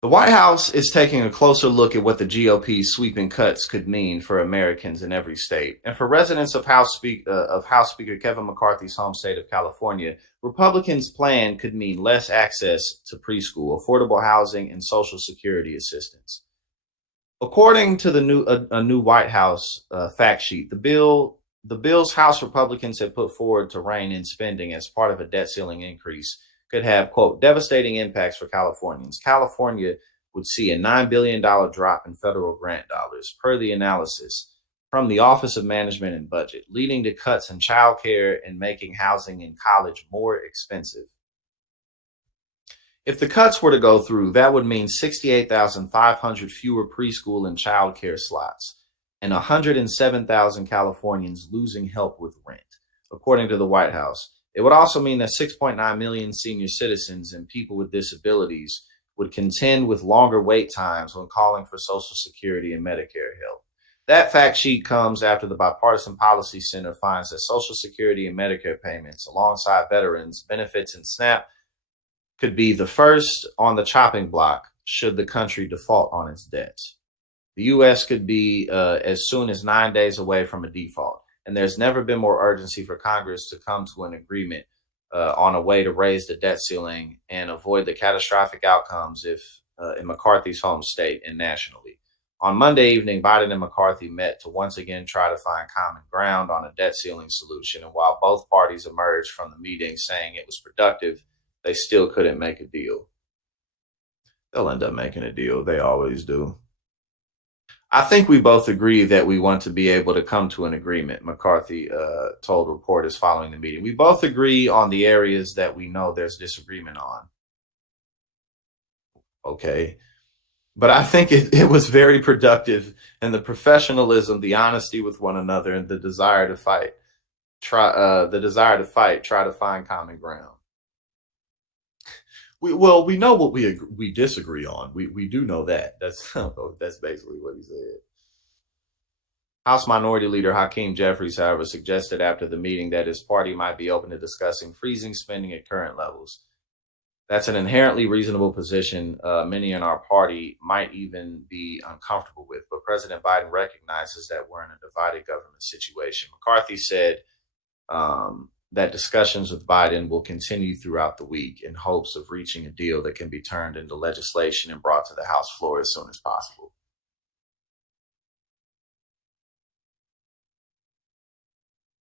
The White House is taking a closer look at what the GOP's sweeping cuts could mean for Americans in every state. And for residents of House Speaker Kevin McCarthy's home state of California, Republicans' plan could mean less access to preschool, affordable housing, and Social Security assistance. According to a new White House fact sheet, the bill's House Republicans had put forward to rein in spending as part of a debt ceiling increase could have, quote, devastating impacts for Californians. California would see a $9 billion drop in federal grant dollars, per the analysis from the Office of Management and Budget, leading to cuts in childcare and making housing in college more expensive. If the cuts were to go through, that would mean 68,500 fewer preschool and childcare slots and 107,000 Californians losing help with rent, according to the White House. It would also mean that 6.9 million senior citizens and people with disabilities would contend with longer wait times when calling for Social Security and Medicare help. That fact sheet comes after the Bipartisan Policy Center finds that Social Security and Medicare payments, alongside veterans' benefits and SNAP, could be the first on the chopping block should the country default on its debts. The U.S. could be as soon as 9 days away from a default, and there's never been more urgency for Congress to come to an agreement on a way to raise the debt ceiling and avoid the catastrophic outcomes if in McCarthy's home state and nationally. On Monday evening, Biden and McCarthy met to once again try to find common ground on a debt ceiling solution, and while both parties emerged from the meeting saying it was productive, they still couldn't make a deal. They'll end up making a deal. They always do. I think we both agree that we want to be able to come to an agreement, McCarthy told reporters following the meeting. We both agree on the areas that we know there's disagreement on. Okay. But I think it was very productive, and the professionalism, the honesty with one another, and the desire to fight, try to find common ground. We know what we disagree on. We do know that. That's basically what he said. House Minority Leader Hakeem Jeffries, however, suggested after the meeting that his party might be open to discussing freezing spending at current levels. That's an inherently reasonable position many in our party might even be uncomfortable with. But President Biden recognizes that we're in a divided government situation. McCarthy said that discussions with Biden will continue throughout the week in hopes of reaching a deal that can be turned into legislation and brought to the House floor as soon as possible.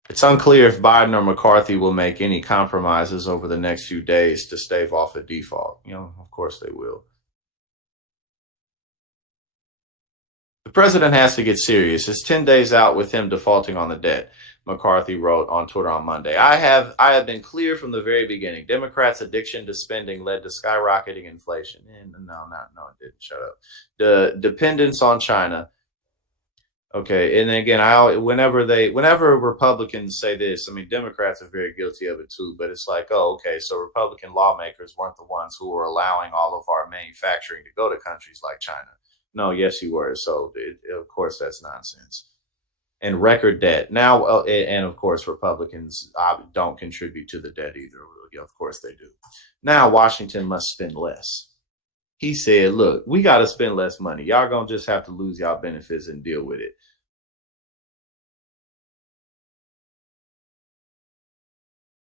It's unclear if Biden or McCarthy will make any compromises over the next few days to stave off a default. Of course they will. The president has to get serious. It's 10 days out with him defaulting on the debt, McCarthy wrote on Twitter on Monday. I have been clear from the very beginning. Democrats' addiction to spending led to skyrocketing inflation. No, it didn't. Shut up. The dependence on China. Okay, and again, whenever Republicans say this, I mean, Democrats are very guilty of it too. But it's like, oh, okay, so Republican lawmakers weren't the ones who were allowing all of our manufacturing to go to countries like China. No, yes, you were. So, of course, that's nonsense. And record debt. Now, and of course, Republicans don't contribute to the debt either. Of course they do. Now, Washington must spend less. He said, look, we got to spend less money. Y'all going to just have to lose y'all benefits and deal with it.